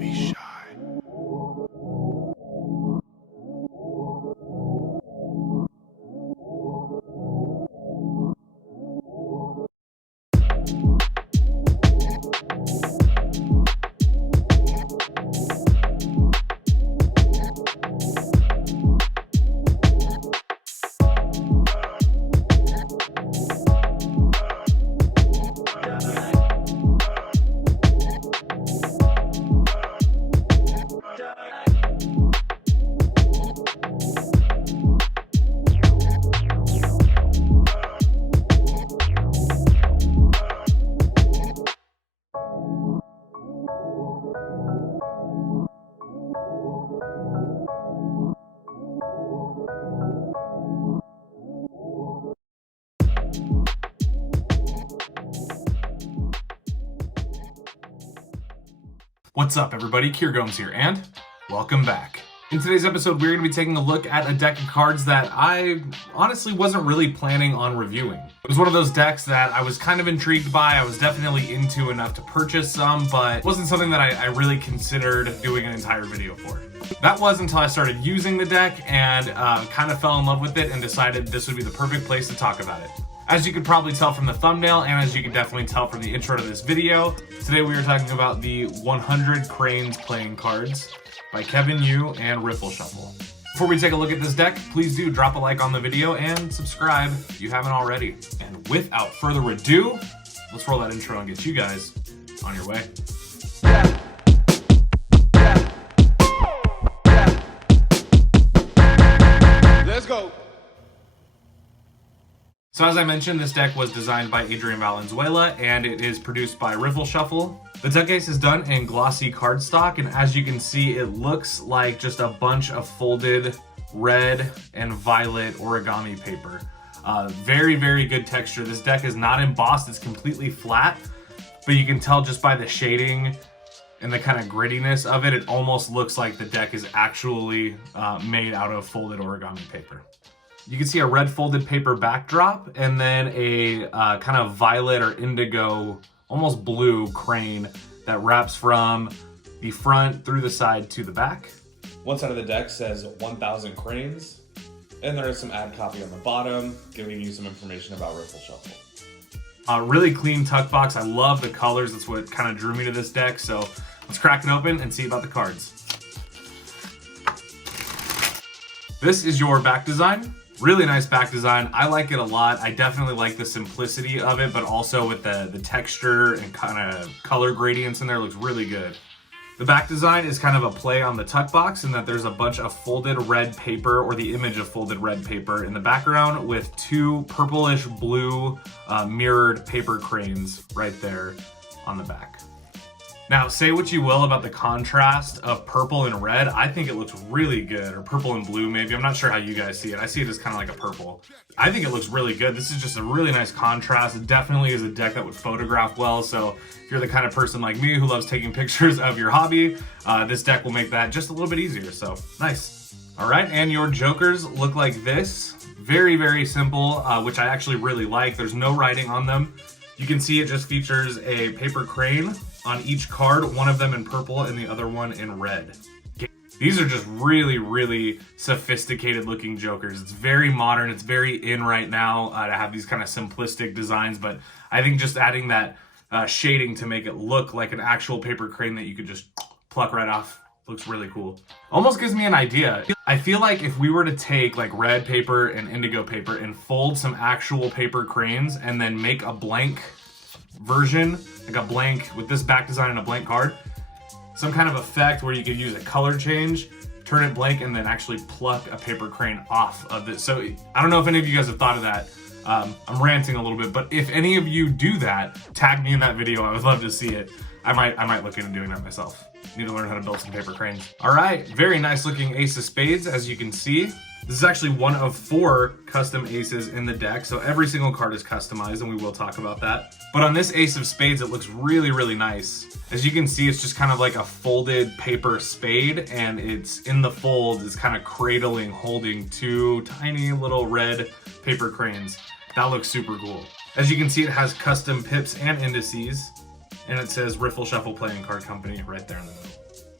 be shy. What's up everybody, Kier Gomes here, and welcome back. In today's episode, we're going to be taking a look at a deck of cards that I honestly wasn't really planning on reviewing. It was one of those decks that I was kind of intrigued by. I was definitely into enough to purchase some, but it wasn't something that I really considered doing an entire video for. That was until I started using the deck and kind of fell in love with it and decided this would be the perfect place to talk about it. As you could probably tell from the thumbnail, and as you can definitely tell from the intro to this video, today we are talking about the 100 Cranes playing cards by Kevin Yu and Riffle Shuffle. Before we take a look at this deck, please do drop a like on the video and subscribe if you haven't already. And without further ado, let's roll that intro and get you guys on your way. Let's go. So as I mentioned, this deck was designed by Adrian Valenzuela and it is produced by Riffle Shuffle. The deck case is done in glossy cardstock, and as you can see, it looks like just a bunch of folded red and violet origami paper. Very, very good texture. This deck is not embossed, it's completely flat, but you can tell just by the shading and the kind of grittiness of it, it almost looks like the deck is actually made out of folded origami paper. You can see a red folded paper backdrop and then a kind of violet or indigo, almost blue crane that wraps from the front through the side to the back. One side of the deck says 1,000 cranes, and there is some ad copy on the bottom giving you some information about Riffle Shuffle. Really clean tuck box. I love the colors. That's what kind of drew me to this deck. So let's crack it open and see about the cards. This is your back design. Really nice back design. I like it a lot. I definitely like the simplicity of it, but also with the texture and kind of color gradients in there, looks really good. The back design is kind of a play on the tuck box in that there's a bunch of folded red paper, or the image of folded red paper in the background, with two purplish blue mirrored paper cranes right there on the back. Now, say what you will about the contrast of purple and red. I think it looks really good, or purple and blue maybe. I'm not sure how you guys see it. I see it as kind of like a purple. I think it looks really good. This is just a really nice contrast. It definitely is a deck that would photograph well. So if you're the kind of person like me who loves taking pictures of your hobby, this deck will make that just a little bit easier. So nice. All right, and your jokers look like this. Very, very simple, which I actually really like. There's no writing on them. You can see it just features a paper crane on each card, one of them in purple and the other one in red. These are just really, really sophisticated looking jokers. It's very modern, it's very in right now to have these kind of simplistic designs, but I think just adding that shading to make it look like an actual paper crane that you could just pluck right off looks really cool. Almost gives me an idea. I feel like if we were to take like red paper and indigo paper and fold some actual paper cranes and then make a blank version, like a blank with this back design and a blank card, some kind of effect where you could use a color change, turn it blank, and then actually pluck a paper crane off of this. So I don't know if any of you guys have thought of that. I'm ranting a little bit, but if any of you do that, tag me in that video. I would love to see it. I might look into doing that myself. Need to learn how to build some paper cranes. All right, very nice looking Ace of Spades, as you can see. This is actually one of 4 custom aces in the deck, so every single card is customized, and we will talk about that. But on this Ace of Spades, it looks really, really nice. As you can see, it's just kind of like a folded paper spade, and it's in the fold, it's kind of cradling, holding 2 tiny little red paper cranes. That looks super cool. As you can see, it has custom pips and indices, and it says Riffle Shuffle Playing Card Company right there in the middle.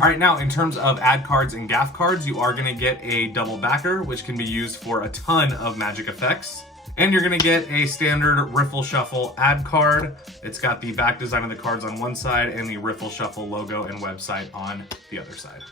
All right, now in terms of ad cards and gaff cards, you are gonna get a double backer, which can be used for a ton of magic effects. And you're gonna get a standard Riffle Shuffle ad card. It's got the back design of the cards on one side and the Riffle Shuffle logo and website on the other side.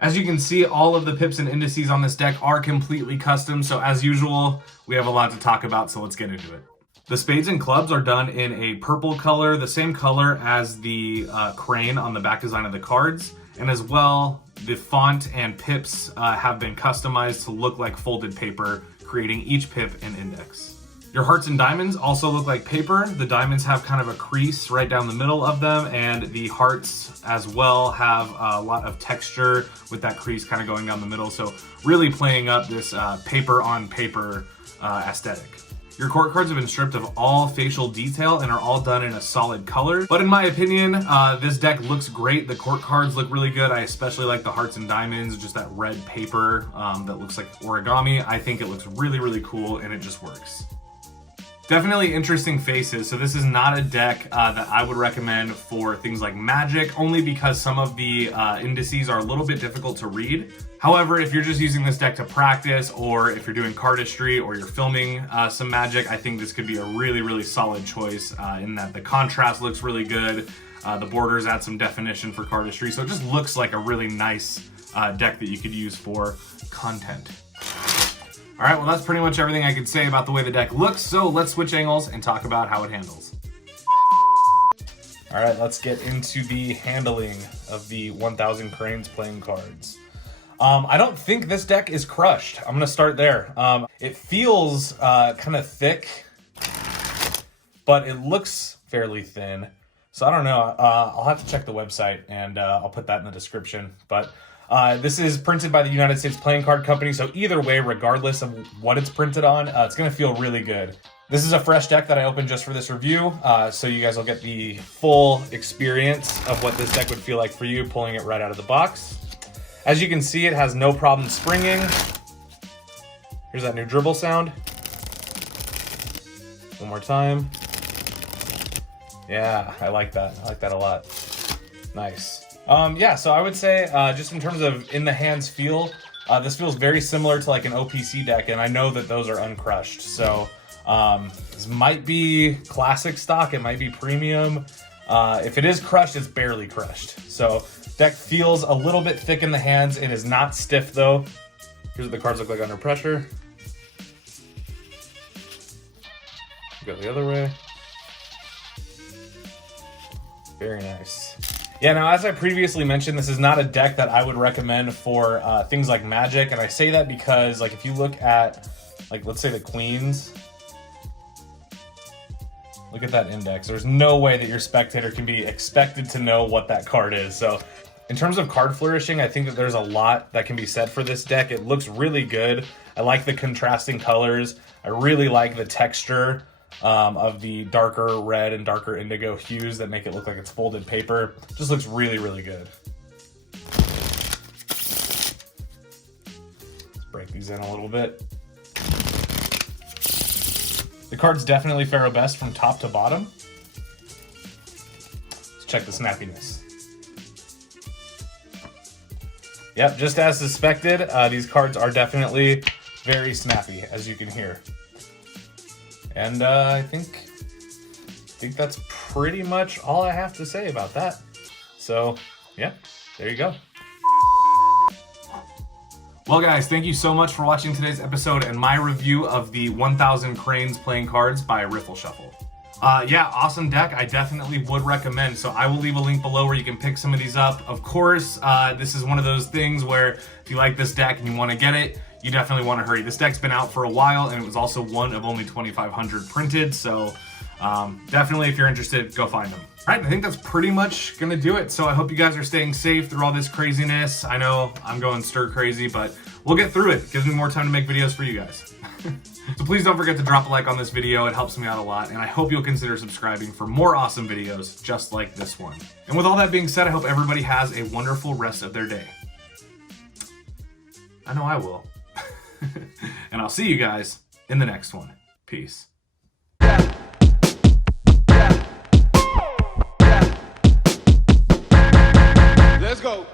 As you can see, all of the pips and indices on this deck are completely custom, so as usual, we have a lot to talk about, so let's get into it. The spades and clubs are done in a purple color, the same color as the crane on the back design of the cards. And as well, the font and pips have been customized to look like folded paper, creating each pip an index. Your hearts and diamonds also look like paper. The diamonds have kind of a crease right down the middle of them, and the hearts as well have a lot of texture with that crease kind of going down the middle. So really playing up this paper on paper aesthetic. Your court cards have been stripped of all facial detail and are all done in a solid color. But in my opinion, this deck looks great. The court cards look really good. I especially like the hearts and diamonds, just that red paper that looks like origami. I think it looks really, really cool and it just works. Definitely interesting faces. So this is not a deck that I would recommend for things like Magic, only because some of the indices are a little bit difficult to read. However, if you're just using this deck to practice, or if you're doing cardistry or you're filming some Magic, I think this could be a really, really solid choice in that the contrast looks really good. The borders add some definition for cardistry, so it just looks like a really nice deck that you could use for content. All right, well, that's pretty much everything I could say about the way the deck looks, so let's switch angles and talk about how it handles. All right, let's get into the handling of the 1000 Cranes playing cards. I don't think this deck is crushed. I'm gonna start there. It feels kind of thick, but it looks fairly thin. So I don't know, I'll have to check the website and I'll put that in the description. But this is printed by the United States Playing Card Company, so either way, regardless of what it's printed on, it's gonna feel really good. This is a fresh deck that I opened just for this review, so you guys will get the full experience of what this deck would feel like for you, pulling it right out of the box. As you can see, it has no problem springing. Here's that new dribble sound. One more time. Yeah, I like that. I like that a lot. Nice. Yeah, so I would say, just in terms of in the hands feel, this feels very similar to like an OPC deck, and I know that those are uncrushed. So this might be classic stock, it might be premium. If it is crushed, it's barely crushed. So deck feels a little bit thick in the hands. It is not stiff though. Here's what the cards look like under pressure. Go the other way. Very nice. Yeah, now as I previously mentioned, this is not a deck that I would recommend for things like Magic, and I say that because, like, if you look at, like, let's say the Queens, look at that index. There's no way that your spectator can be expected to know what that card is. So in terms of card flourishing, I think that there's a lot that can be said for this deck. It looks really good. I like the contrasting colors. I really like the texture of the darker red and darker indigo hues that make it look like it's folded paper. Just looks really, really good. Let's break these in a little bit. The cards definitely fare best from top to bottom. Let's check the snappiness. Yep, just as suspected, these cards are definitely very snappy, as you can hear. And I think that's pretty much all I have to say about that. So, yeah, there you go. Well, guys, thank you so much for watching today's episode and my review of the 1000 Cranes playing cards by Riffle Shuffle. Yeah, awesome deck. I definitely would recommend. So I will leave a link below where you can pick some of these up. Of course, this is one of those things where if you like this deck and you want to get it, you definitely want to hurry. This deck's been out for a while, and it was also one of only 2,500 printed. So definitely, if you're interested, go find them. All right, I think that's pretty much gonna do it. So I hope you guys are staying safe through all this craziness. I know I'm going stir crazy, but we'll get through it. It gives me more time to make videos for you guys. So please don't forget to drop a like on this video. It helps me out a lot, and I hope you'll consider subscribing for more awesome videos just like this one. And with all that being said, I hope everybody has a wonderful rest of their day. I know I will. And I'll see you guys in the next one. Peace. Let's go.